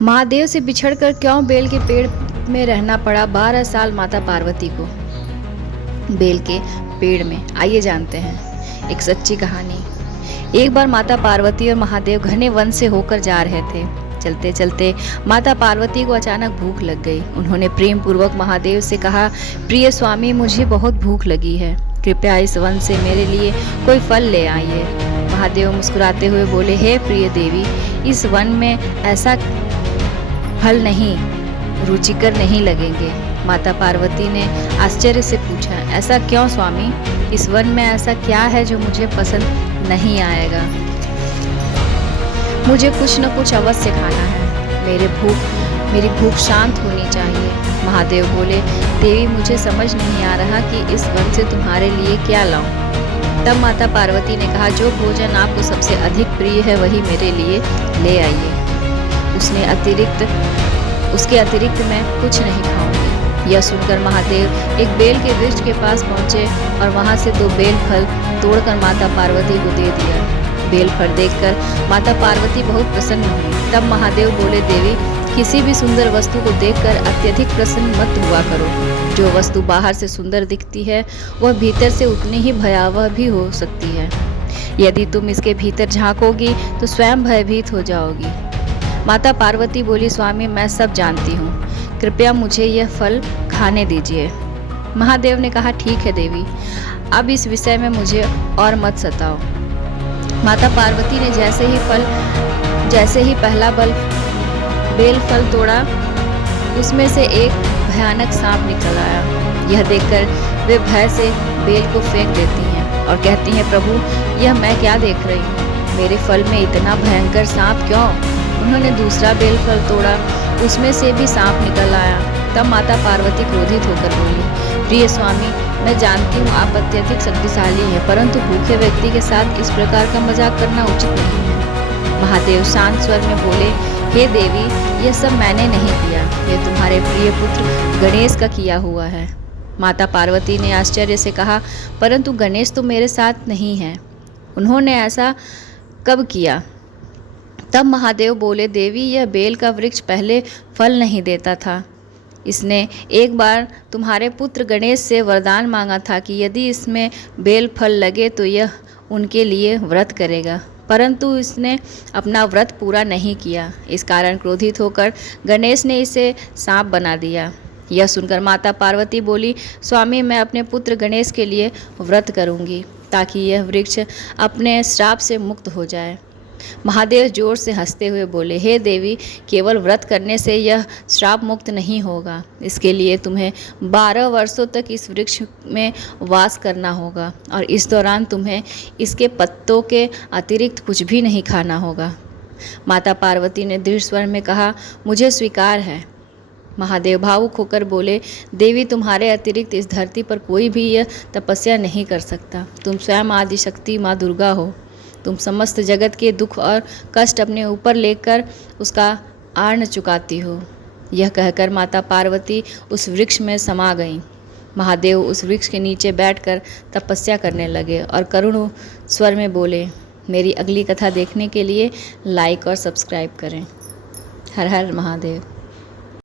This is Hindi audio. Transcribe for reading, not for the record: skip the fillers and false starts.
महादेव से बिछड़कर क्यों बेल के पेड़ में रहना पड़ा 12 साल माता पार्वती को। बेल के पेड़ में आइए जानते हैं एक सच्ची कहानी। एक बार माता पार्वती और महादेव घने वन से होकर जा रहे थे। चलते चलते माता पार्वती को अचानक भूख लग गई। उन्होंने प्रेम पूर्वक महादेव से कहा, प्रिय स्वामी, मुझे बहुत भूख लगी है, कृपया इस वन से मेरे लिए कोई फल ले आइए। महादेव मुस्कुराते हुए बोले, हे प्रिय देवी, इस वन में ऐसा फल नहीं रुचिकर नहीं लगेंगे। माता पार्वती ने आश्चर्य से पूछा, ऐसा क्यों स्वामी? इस वन में ऐसा क्या है जो मुझे पसंद नहीं आएगा? मुझे कुछ न कुछ अवश्य खाना है, मेरी भूख शांत होनी चाहिए। महादेव बोले, देवी, मुझे समझ नहीं आ रहा कि इस वन से तुम्हारे लिए क्या लाऊं। तब माता पार्वती ने कहा, जो भोजन आपको सबसे अधिक प्रिय है वही मेरे लिए ले आइए। उसके अतिरिक्त मैं कुछ नहीं खाऊंगी। यह सुनकर महादेव एक बेल के वृक्ष के पास पहुंचे और वहां से 2 बेल फल तोड़कर माता पार्वती को दे दिया। बेल फल देखकर माता पार्वती बहुत प्रसन्न हुई। तब महादेव बोले, देवी, किसी भी सुंदर वस्तु को देखकर अत्यधिक प्रसन्न मत हुआ करो। जो वस्तु बाहर से सुंदर दिखती है वह भीतर से उतनी ही भयावह भी हो सकती है। यदि तुम इसके भीतर झांकोगी तो स्वयं भयभीत हो जाओगी। माता पार्वती बोली, स्वामी, मैं सब जानती हूँ, कृपया मुझे यह फल खाने दीजिए। महादेव ने कहा, ठीक है देवी, अब इस विषय में मुझे और मत सताओ। माता पार्वती ने जैसे ही पहला बेल फल तोड़ा, उसमें से एक भयानक सांप निकल आया। यह देखकर वे भय से बेल को फेंक देती हैं और कहती हैं, प्रभु, यह मैं क्या देख रही हूँ? मेरे फल में इतना भयंकर सांप क्यों? उन्होंने दूसरा बेल फल तोड़ा, उसमें से भी सांप निकल आया। तब माता पार्वती क्रोधित होकर बोली, प्रिय स्वामी, मैं जानती हूँ आप अत्यधिक शक्तिशाली हैं, परंतु भूखे व्यक्ति के साथ इस प्रकार का मजाक करना उचित नहीं है। महादेव शांत स्वर में बोले, हे देवी, यह सब मैंने नहीं किया, यह तुम्हारे प्रिय पुत्र गणेश का किया हुआ है। माता पार्वती ने आश्चर्य से कहा, परंतु गणेश तो मेरे साथ नहीं है, उन्होंने ऐसा कब किया? तब महादेव बोले, देवी, यह बेल का वृक्ष पहले फल नहीं देता था। इसने एक बार तुम्हारे पुत्र गणेश से वरदान मांगा था कि यदि इसमें बेल फल लगे तो यह उनके लिए व्रत करेगा, परंतु इसने अपना व्रत पूरा नहीं किया। इस कारण क्रोधित होकर गणेश ने इसे सांप बना दिया। यह सुनकर माता पार्वती बोली, स्वामी, मैं अपने पुत्र गणेश के लिए व्रत करूंगी ताकि यह वृक्ष अपने श्राप से मुक्त हो जाए। महादेव जोर से हंसते हुए बोले, हे देवी, केवल व्रत करने से यह श्राप मुक्त नहीं होगा। इसके लिए तुम्हें 12 वर्षों तक इस वृक्ष में वास करना होगा और इस दौरान तुम्हें इसके पत्तों के अतिरिक्त कुछ भी नहीं खाना होगा। माता पार्वती ने दृढ़ स्वर में कहा, मुझे स्वीकार है। महादेव भावुक होकर बोले, देवी, तुम्हारे अतिरिक्त इस धरती पर कोई भी यह तपस्या नहीं कर सकता। तुम स्वयं आदिशक्ति माँ दुर्गा हो। तुम समस्त जगत के दुख और कष्ट अपने ऊपर लेकर उसका आर्ण चुकाती हो। यह कहकर माता पार्वती उस वृक्ष में समा गईं। महादेव उस वृक्ष के नीचे बैठकर तपस्या करने लगे और करुण स्वर में बोले, मेरी अगली कथा देखने के लिए लाइक और सब्सक्राइब करें। हर हर महादेव।